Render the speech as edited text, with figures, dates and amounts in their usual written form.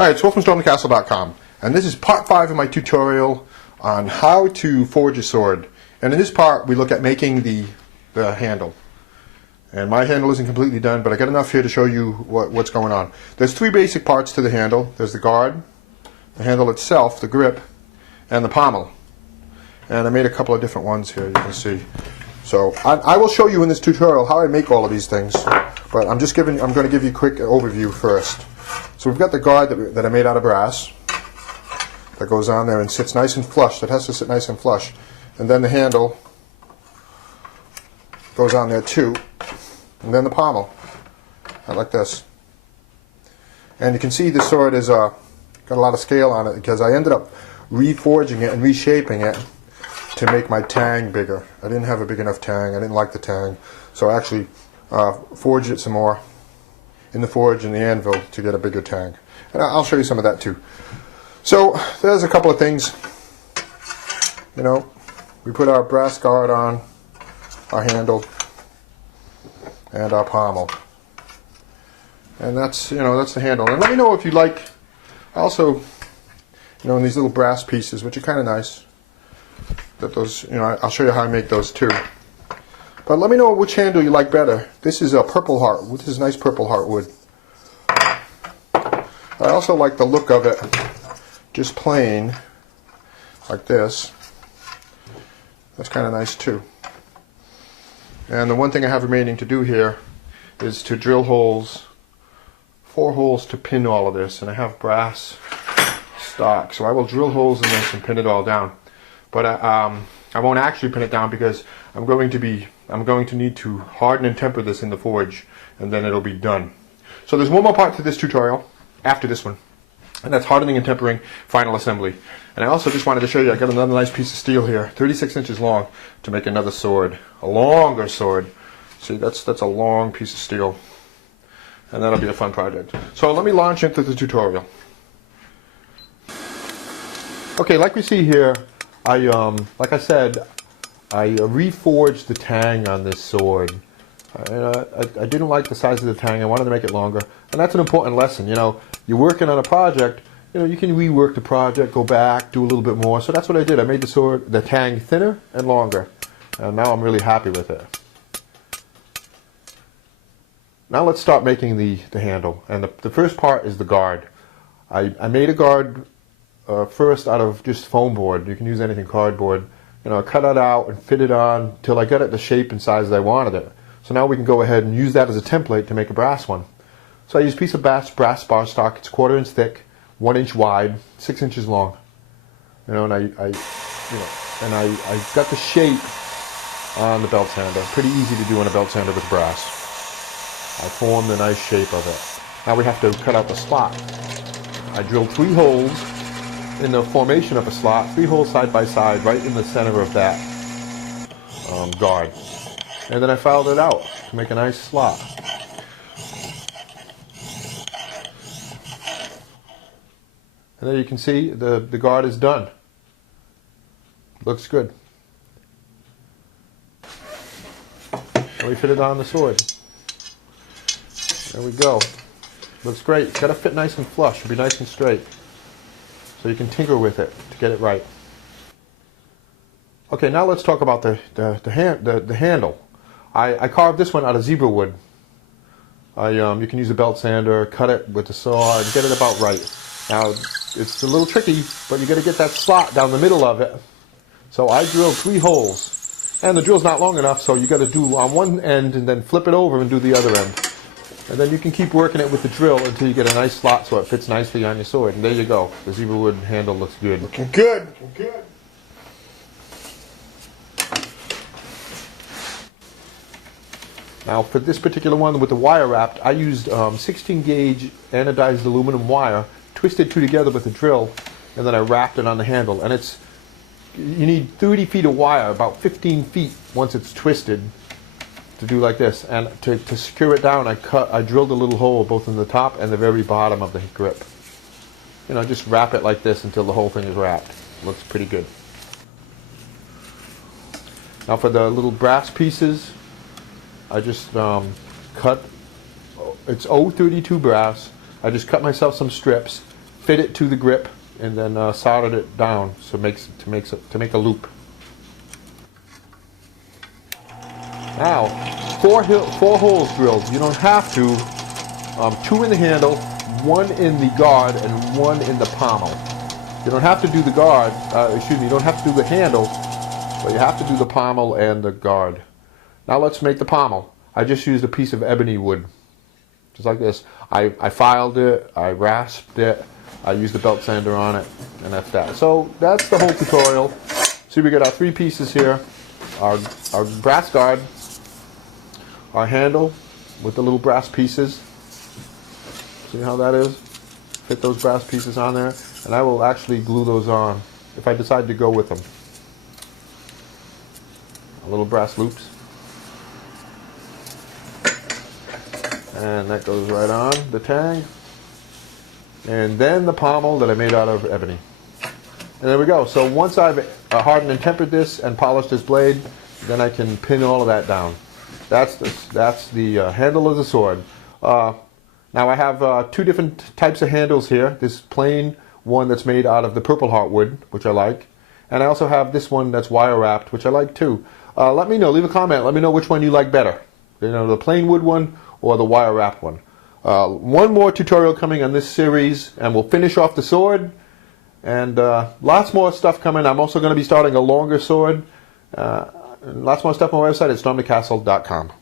Hi, it's Will from StormTheCastle.com, and this is part 5 of my tutorial on how to forge a sword. And in this part we look at making the handle. And my handle isn't completely done, but I got enough here to show you what's going on. There's 3 basic parts to the handle. There's the guard, the handle itself, the grip, and the pommel. And I made a couple of different ones here, you can see. So I will show you in this tutorial how I make all of these things, but I'm going to give you a quick overview first. So we've got the guard that I made out of brass that goes on there and sits nice and flush. That has to sit nice and flush. And then the handle goes on there too. And then the pommel, like this. And you can see the sword is got a lot of scale on it because I ended up reforging it and reshaping it to make my tang bigger. I didn't have a big enough tang. I didn't like the tang. So I actually forged it some more in the forge and the anvil to get a bigger tang. And I'll show you some of that too. So there's a couple of things. You know, we put our brass guard on, our handle, and our pommel. And that's, that's the handle. And let me know if you like, also, in these little brass pieces, which are kind of nice, that those, I'll show you how I make those too. But let me know which handle you like better. This is a purple heart. This is nice purple heartwood. I also like the look of it, just plain, like this. That's kind of nice too. And the one thing I have remaining to do here is to drill holes, 4 holes to pin all of this. And I have brass stock, so I will drill holes in this and pin it all down. But I won't actually pin it down because I'm going to need to harden and temper this in the forge, and then it'll be done. So there's one more part to this tutorial after this one, and that's hardening and tempering, final assembly. And I also just wanted to show you, I got another nice piece of steel here, 36 inches long, to make another sword, a longer sword. See, that's a long piece of steel, and that'll be a fun project. So let me launch into the tutorial. Okay, like we see here, like I said, I reforged the tang on this sword. I didn't like the size of the tang. I wanted to make it longer, and that's an important lesson. You're working on a project. You can rework the project, go back, do a little bit more. So that's what I did. I made the tang thinner and longer, and now I'm really happy with it. Now let's start making the handle, and the first part is the guard. I made a guard first out of just foam board. You can use anything, cardboard. I cut it out and fit it on till I got it the shape and size that I wanted it. So now we can go ahead and use that as a template to make a brass one. So I use a piece of brass bar stock. It's 1/4 inch thick, 1 inch wide, 6 inches long. And I got the shape on the belt sander. Pretty easy to do on a belt sander with brass. I formed a nice shape of it. Now we have to cut out the slot. I drilled 3 holes in the formation of a slot, 3 holes side by side, right in the center of that guard. And then I filed it out to make a nice slot. And there you can see the guard is done. Looks good. And we fit it on the sword. There we go. Looks great. It's got to fit nice and flush. It'll be nice and straight. So you can tinker with it to get it right. Okay, now let's talk about the handle. I carved this one out of zebra wood. You can use a belt sander, cut it with the saw, and get it about right. Now, it's a little tricky, but you got to get that slot down the middle of it. So I drilled 3 holes, and the drill's not long enough, so you got to do on one end and then flip it over and do the other end. And then you can keep working it with the drill until you get a nice slot so it fits nicely on your sword. And there you go. The zebra wood handle looks good. Looking good. Looking good. Now for this particular one with the wire wrapped, I used 16 gauge anodized aluminum wire, twisted 2 together with a drill, and then I wrapped it on the handle. And you need 30 feet of wire, about 15 feet once it's twisted, to do like this. And to secure it down, I drilled a little hole both in the top and the very bottom of the grip. Just wrap it like this until the whole thing is wrapped. Looks pretty good. Now for the little brass pieces, I just cut, it's 032 brass. I just cut myself some strips, fit it to the grip, and then soldered it down so to make a loop. Now, four holes drilled. You don't have to. 2 in the handle, 1 in the guard, and 1 in the pommel. You don't have to do the guard. You don't have to do the handle, but you have to do the pommel and the guard. Now let's make the pommel. I just used a piece of ebony wood, just like this. I filed it, I rasped it, I used the belt sander on it, and that's that. So that's the whole tutorial. See, we got our 3 pieces here. Our brass guard, our handle with the little brass pieces. See how that is? Fit those brass pieces on there, and I will actually glue those on if I decide to go with them. Little brass loops. And that goes right on the tang. And then the pommel that I made out of ebony. And there we go. So once I've hardened and tempered this and polished this blade, then I can pin all of that down. That's the handle of the sword. Now I have 2 different types of handles here. This plain one that's made out of the purple heartwood, which I like. And I also have this one that's wire wrapped, which I like too. Let me know, leave a comment, let me know which one you like better. You know, the plain wood one or the wire wrapped one. One more tutorial coming on this series, and we'll finish off the sword. And lots more stuff coming. I'm also going to be starting a longer sword. And lots more stuff on my website at stormthecastle.com.